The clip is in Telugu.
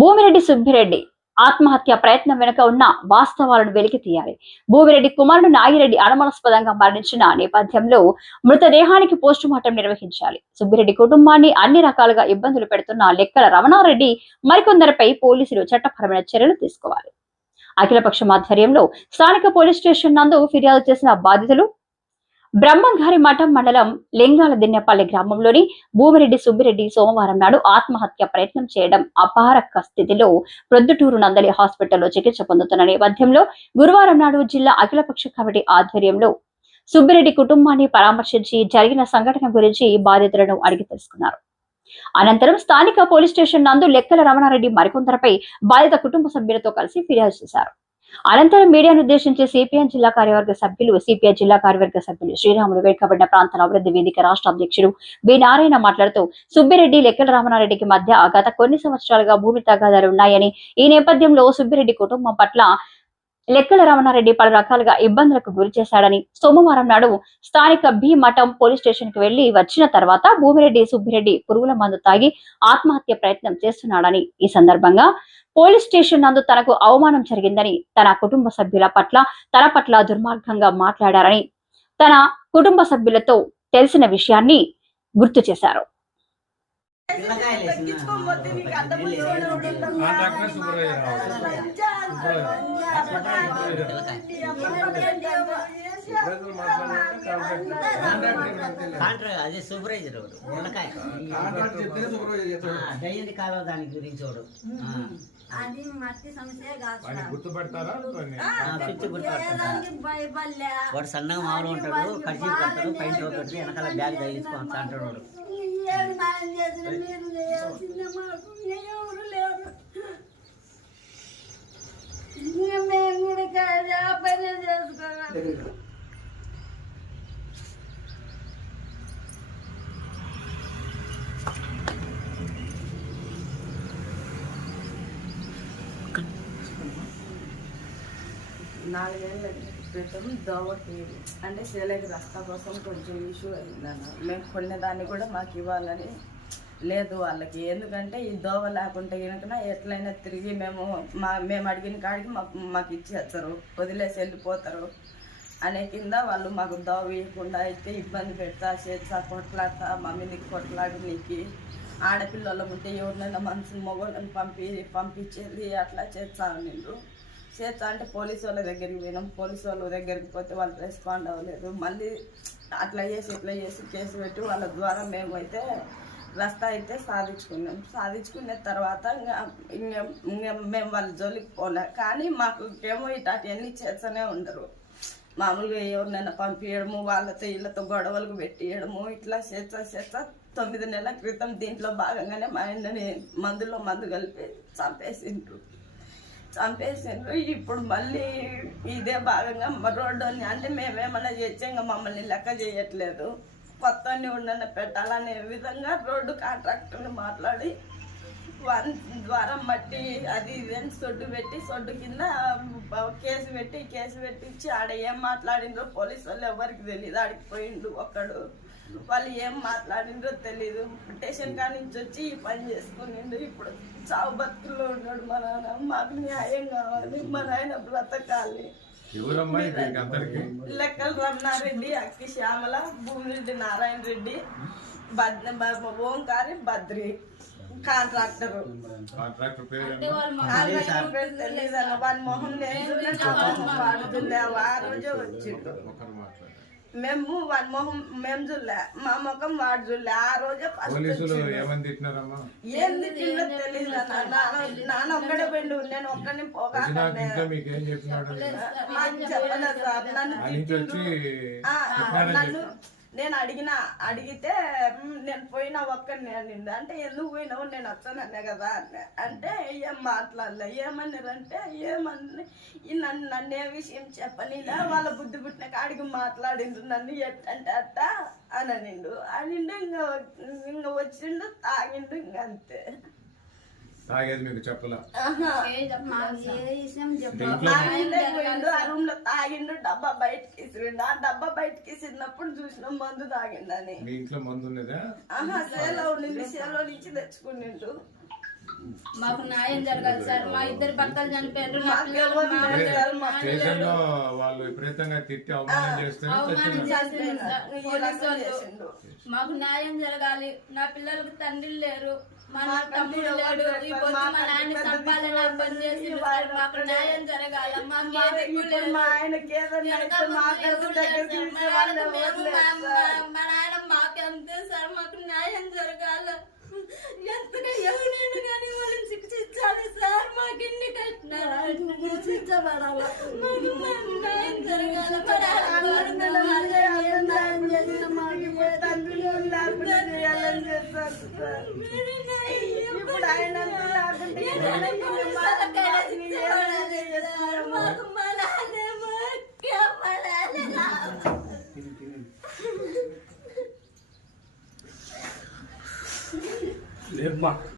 భూమిరెడ్డి సుబ్బిరెడ్డి ఆత్మహత్య ప్రయత్నం వెనుక ఉన్న వాస్తవాలను వెలికి తీయాలి. భూమిరెడ్డి కుమారుడు నాగిరెడ్డి అనుమానాస్పదంగా మరణించిన నేపథ్యంలో మృతదేహానికి పోస్టుమార్టం నిర్వహించాలి. సుబ్బిరెడ్డి కుటుంబాన్ని అన్ని రకాలుగా ఇబ్బందులు పెడుతున్న లెక్కల రమణారెడ్డి మరికొందరిపై పోలీసులు చట్టపరమైన చర్యలు తీసుకోవాలి. అఖిలపక్షం ఆధ్వర్యంలో స్థానిక పోలీస్ స్టేషన్ నందు ఫిర్యాదు చేసిన బాధితులు బ్రహ్మంగారి మఠం మండలం లింగాల దిన్నెపల్లి గ్రామంలోని భూమిరెడ్డి సుబ్బిరెడ్డి సోమవారం నాడు ఆత్మహత్య ప్రయత్నం చేయడం అపారక స్థితిలో ప్రొద్దుటూరు నందలి హాస్పిటల్లో చికిత్స పొందుతున్న నేపథ్యంలో గురువారం నాడు జిల్లా అఖిలపక్ష కమిటీ ఆధ్వర్యంలో సుబ్బిరెడ్డి కుటుంబాన్ని పరామర్శించి జరిగిన సంఘటన గురించి బాధితులను అడిగి తెలుసుకున్నారు. అనంతరం స్థానిక పోలీస్ స్టేషన్ నందు లెక్కల రమణారెడ్డి మరికొందరిపై బాధిత కుటుంబ సభ్యులతో కలిసి ఫిర్యాదు చేశారు. అనంతరం మీడియాను ఉద్దేశించి సిపిఎం జిల్లా కార్యవర్గ సభ్యులు శ్రీరాములు వెనుకబడిన ప్రాంతాల అభివృద్ధి వేదిక రాష్ట్ర అధ్యక్షుడు బి నారాయణ మాట్లాడుతూ సుబ్బిరెడ్డి లెక్కల రమణారెడ్డికి మధ్య గత కొన్ని సంవత్సరాలుగా భూమి తగాదాలు ఉన్నాయని, ఈ నేపథ్యంలో సుబ్బిరెడ్డి కుటుంబం పట్ల లెక్కల రమణారెడ్డి పలు రకాలుగా ఇబ్బందులకు గురి చేశాడని, సోమవారం నాడు స్థానిక బి మఠం పోలీస్ స్టేషన్ కు వెళ్లి వచ్చిన తర్వాత భూమిరెడ్డి సుబ్బిరెడ్డి పురుగుల మందు తాగి ఆత్మహత్య ప్రయత్నం చేస్తున్నాడని, ఈ సందర్భంగా పోలీస్ స్టేషన్ నందు తనకు అవమానం జరిగిందని, తన కుటుంబ సభ్యుల పట్ల తన పట్ల దుర్మార్గంగా మాట్లాడారని తన కుటుంబ సభ్యులతో తెలిసిన విషయాన్ని గుర్తు చేశారు. అదే సూపర్వైజర్ కాలువ దాని గురించి వాడు సన్నగా మామూలు ఉంటాడు, కడిచి పెడతాడు, పైన పెడతాడు, వెనకాల బ్యాగ్ తగిలించుకుంటా అంటాడు వాడు. నాలుగేళ్ల క్రితం దోవకి అంటే శీలకి రస్తా కోసం కొంచెం ఇష్యూ అయిందన్న. మేము కొనేదాన్ని కూడా మాకు ఇవ్వాలని లేదు వాళ్ళకి, ఎందుకంటే ఈ దోవ లేకుంటే కనుక ఎట్లయినా తిరిగి మేము అడిగిన కాడికి మాకు ఇచ్చేస్తారు, వదిలేసి వెళ్ళిపోతారు అనే కింద వాళ్ళు మాకు దోవ ఇవ్వకుండా అయితే ఇబ్బంది పెడతా చేస్తా కొట్లాడతా, మా మీదకి కొట్లాడి నీకు ఆడపిల్లలు ఉంటే ఎవరినైనా మనుషులు మొగోళ్ళని పంపించేది అట్లా చేస్తా నిండు చేస్తా అంటే పోలీసు వాళ్ళ దగ్గరికి పోయినాం. పోలీసు వాళ్ళ దగ్గరికి పోతే వాళ్ళు రెస్పాండ్ అవ్వలేదు. మళ్ళీ అట్లా ఇట్లా చేసి కేసు పెట్టి వాళ్ళ ద్వారా మేమైతే రస్తా అయితే సాధించుకున్న తర్వాత ఇంకా మేము వాళ్ళ జోలికి పోలే. కానీ మాకు ఏమో ఇట్లాంటివన్నీ చేస్తూనే ఉండరు. మామూలుగా ఎవరినైనా పంపించడము, వాళ్ళతో వీళ్ళతో గొడవలకు పెట్టియడము, ఇట్లా చేస్తా 9 నెలల క్రితం దీంట్లో భాగంగానే మా ఆయనని మందు కలిపి చంపేసిండ్రు. ఇప్పుడు మళ్ళీ ఇదే భాగంగా రోడ్డు అంటే మేమేమన్నా చేస్తే ఇంకా మమ్మల్ని లెక్క చేయట్లేదు, కొత్త ఉండన్న పెట్టాలనే విధంగా రోడ్డు కాంట్రాక్టర్ని మాట్లాడి ద్వారా మట్టి అది ఇదని సొడ్డు కింద కేసు పెట్టించి ఆడ ఏం మాట్లాడిండ్రో పోలీసు వాళ్ళు ఎవరికి తెలియదు. ఆడికి పోయిండు ఒక్కడు, వాళ్ళు ఏం మాట్లాడిండ్రో తెలీదు. స్టేషన్ కాడి నుంచి వచ్చి ఈ పని చేసుకునిండు. ఇప్పుడు చావు బతుకుల్లో ఉన్నాడు మా నాన్న. మాకు న్యాయం కావాలి, మా నాయన బ్రతకాలి. లెక్కల రమణారెడ్డి, అక్కి శ్యామల, భూమిరెడ్డి నారాయణ రెడ్డి, ఓంకారి బద్రి కాంట్రాక్టర్ తెలీదన్న. వాడి మొహం వాడుతుండే ఆ రోజే వచ్చిండు. మేము వాడి మొహం మేము చూడలే, మా ముఖం వాడు చూడలే. ఆ రోజే ఏం తిట్టిందో తెలీదు అన్న. నాన్న ఒక్కడే పోయిండు, నేను ఒక్కడిని పోగానే చెప్పలేదు సార్. నన్ను నేను అడిగితే నేను పోయినా ఒక్కడిని అనింది. అంటే ఎందుకు పోయినావు, నేను వచ్చాననే కదా అంటే ఏం మాట్లాడలే. ఏమన్నారంటే నన్ను ఏ విషయం చెప్పనిలా, వాళ్ళ బుద్ధి పుట్టిన కాడికి మాట్లాడిండ్రు, నన్ను ఎట్టంటే అట్ట అనిండు. ఇంకా వచ్చిండు, తాగిండు, ఇంక అంతే. తాగేది మీకు చెప్పలా? ఆ రూమ్ లో తాగిండు, డబ్బా బయటకి ఇసిరిండు. ఆ డబ్బా బయటకి ఇసిరినప్పుడు చూసినాం మందు తాగిండని. మీ ఇంట్లో మందు ఉన్నదా? సేలో ఉండింది, సేలో నుంచి తెచ్చుకునిండు. మాకు న్యాయం జరగాలి సార్. మా ఇద్దరు భర్తలు చనిపోయారు. నా పిల్లలు మా అమ్మ స్టేషన్ లో వాళ్ళు విపరీతంగా తిట్టి అవమానం చేస్తే అవమానం చేసిండ్రు సార్ పోలీసు వాళ్ళు. మాకు న్యాయం జరగాలి. నా పిల్లలకు తండ్రి లేరు, మా తమ్ముడు లేడు. ఈ పొద్దు మా నాయన సంపాదన పని చేసి మాకు న్యాయం జరగాల. మాకు ఏ దిక్కు లేదు. మా ఆయనకి ఏదన్నా వెనక అయితే ముందు మాకంటూ ఎవరు దగ్గర లేరు సార్. మా వాళ్ళకి మేము, మా నాయన మాకు అంతే సార్. మాకు న్యాయం జరగాల. ఎంతగా ఎవరైనా కానీ వాళ్ళని శిక్షించాలి సార్. మాకు ఎన్ని కట్టినారు శిక్షపడాలి. మాకు న్యాయం జరగాల. ఇప్పుడు ఆయన మాకు మా నాన్న మా నాన్న లేమ్మా